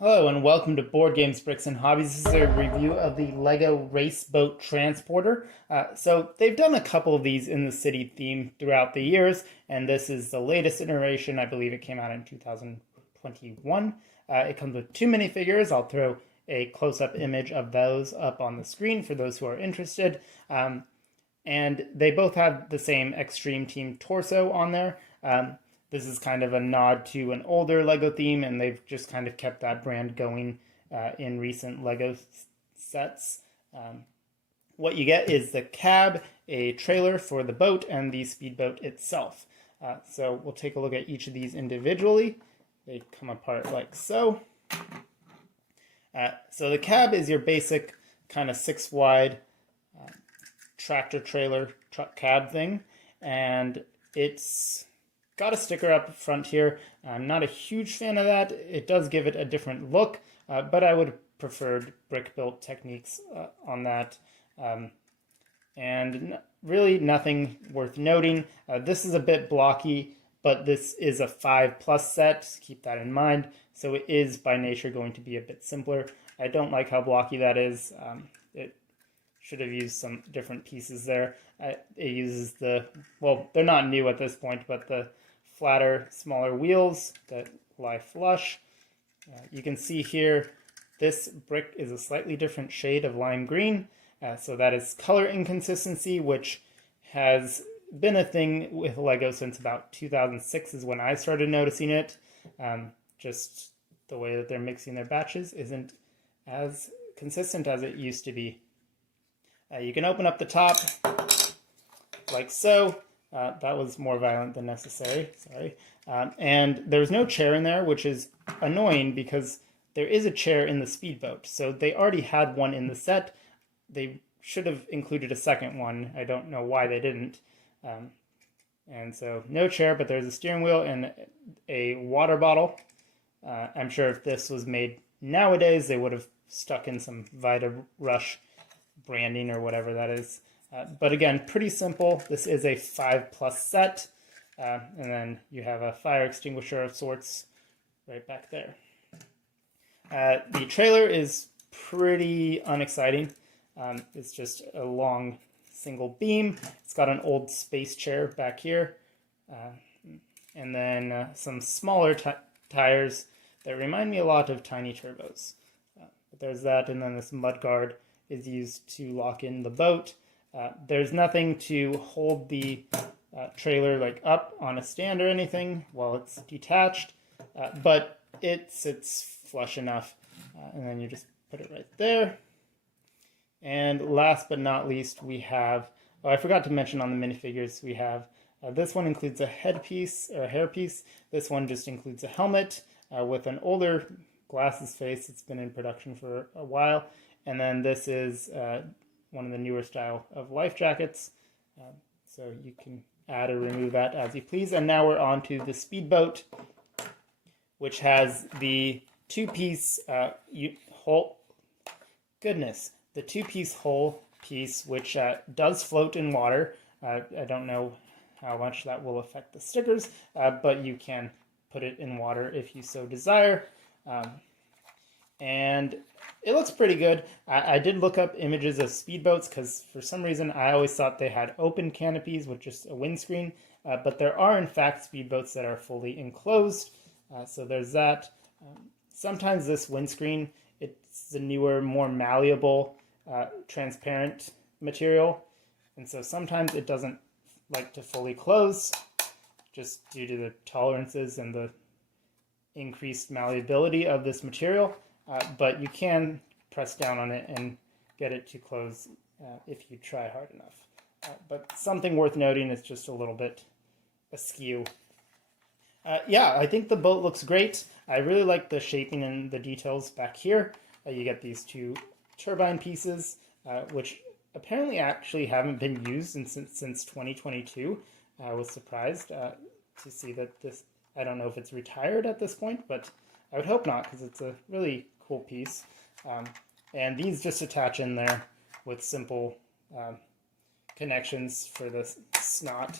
Hello and welcome to Board Games, Bricks, and Hobbies. This is a review of the LEGO Race Boat Transporter. So they've done a couple of these in the city theme throughout the years, and this is the latest iteration. I believe it came out in 2021. It comes with two minifigures. I'll throw a close-up image of those up on the screen for those who are interested. And they both have the same Extreme Team torso on there. This is kind of a nod to an older LEGO theme, and they've just kind of kept that brand going in recent LEGO sets. What you get is the cab, a trailer for the boat, and the speedboat itself. So we'll take a look at each of these individually. They come apart like so. So the cab is your basic kind of 6-wide tractor trailer truck cab thing, and it's got a sticker up front here. I'm not a huge fan of that. It does give it a different look, but I would have preferred brick-built techniques on that. And really nothing worth noting. This is a bit blocky, but this is a 5+ set. Keep that in mind. So it is by nature going to be a bit simpler. I don't like how blocky that is. It should have used some different pieces there. It uses well, they're not new at this point, but the flatter, smaller wheels that lie flush. You can see here, this brick is a slightly different shade of lime green. So that is color inconsistency, which has been a thing with LEGO since about 2006 is when I started noticing it. Just the way that they're mixing their batches isn't as consistent as it used to be. You can open up the top like so. That was more violent than necessary, sorry. And there's no chair in there, which is annoying because there is a chair in the speedboat. So they already had one in the set. They should have included a second one. I don't know why they didn't. And so no chair, but there's a steering wheel and a water bottle. I'm sure if this was made nowadays, they would have stuck in some Vita Rush branding or whatever that is. But again, pretty simple. This is a 5+ set. And then you have a fire extinguisher of sorts right back there. The trailer is pretty unexciting. It's just a long single beam. It's got an old space chair back here. And then some smaller tires that remind me a lot of tiny turbos. But there's that, and then this mud guard is used to lock in the boat. There's nothing to hold the trailer like up on a stand or anything while it's detached, but it sits flush enough, and then you just put it right there. And last but not least, we have, I forgot to mention on the minifigures, we have, this one includes a headpiece or a hairpiece. This one just includes a helmet with an older glasses face. It's been in production for a while. And then this is one of the newer style of life jackets. So you can add or remove that as you please. And now we're on to the speedboat, which has the two-piece hull. Goodness, the two-piece hull piece, which does float in water. I don't know how much that will affect the stickers, but you can put it in water if you so desire. And it looks pretty good. I did look up images of speedboats because for some reason I always thought they had open canopies with just a windscreen, but there are in fact speedboats that are fully enclosed. So there's that. Sometimes this windscreen, it's the newer, more malleable, transparent material, and so sometimes it doesn't like to fully close just due to the tolerances and the increased malleability of this material. But you can press down on it and get it to close if you try hard enough. But something worth noting is just a little bit askew. Yeah, I think the boat looks great. I really like the shaping and the details back here. You get these two turbine pieces, which apparently actually haven't been used since 2022. I was surprised to see that this, I don't know if it's retired at this point, but I would hope not because it's a really cool piece. And these just attach in there with simple connections for the snot.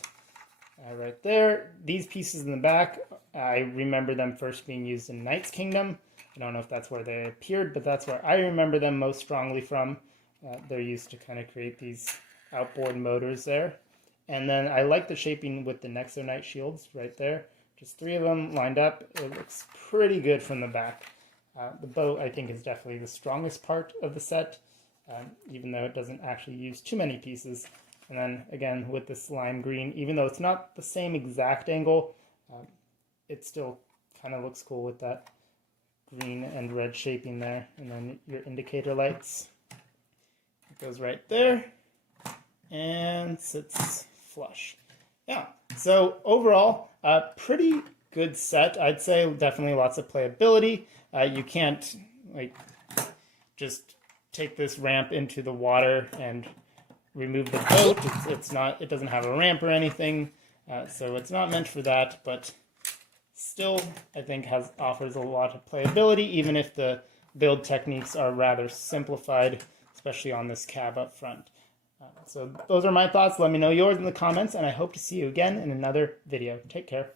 right there. These pieces in the back, I remember them first being used in Knight's Kingdom. I don't know if that's where they appeared, but that's where I remember them most strongly from. They're used to kind of create these outboard motors there. And then I like the shaping with the Nexo Knight shields right there. Just 3 of them lined up. It looks pretty good from the back. The bow, I think, is definitely the strongest part of the set, even though it doesn't actually use too many pieces. And then, again, with this lime green, even though it's not the same exact angle, it still kind of looks cool with that green and red shaping there. And then your indicator lights. It goes right there and sits flush. Yeah, so overall, pretty good set. I'd say definitely lots of playability. You can't just take this ramp into the water and remove the boat. It doesn't have a ramp or anything, so it's not meant for that. But still, I think offers a lot of playability, even if the build techniques are rather simplified, especially on this cab up front. So those are my thoughts. Let me know yours in the comments, and I hope to see you again in another video. Take care.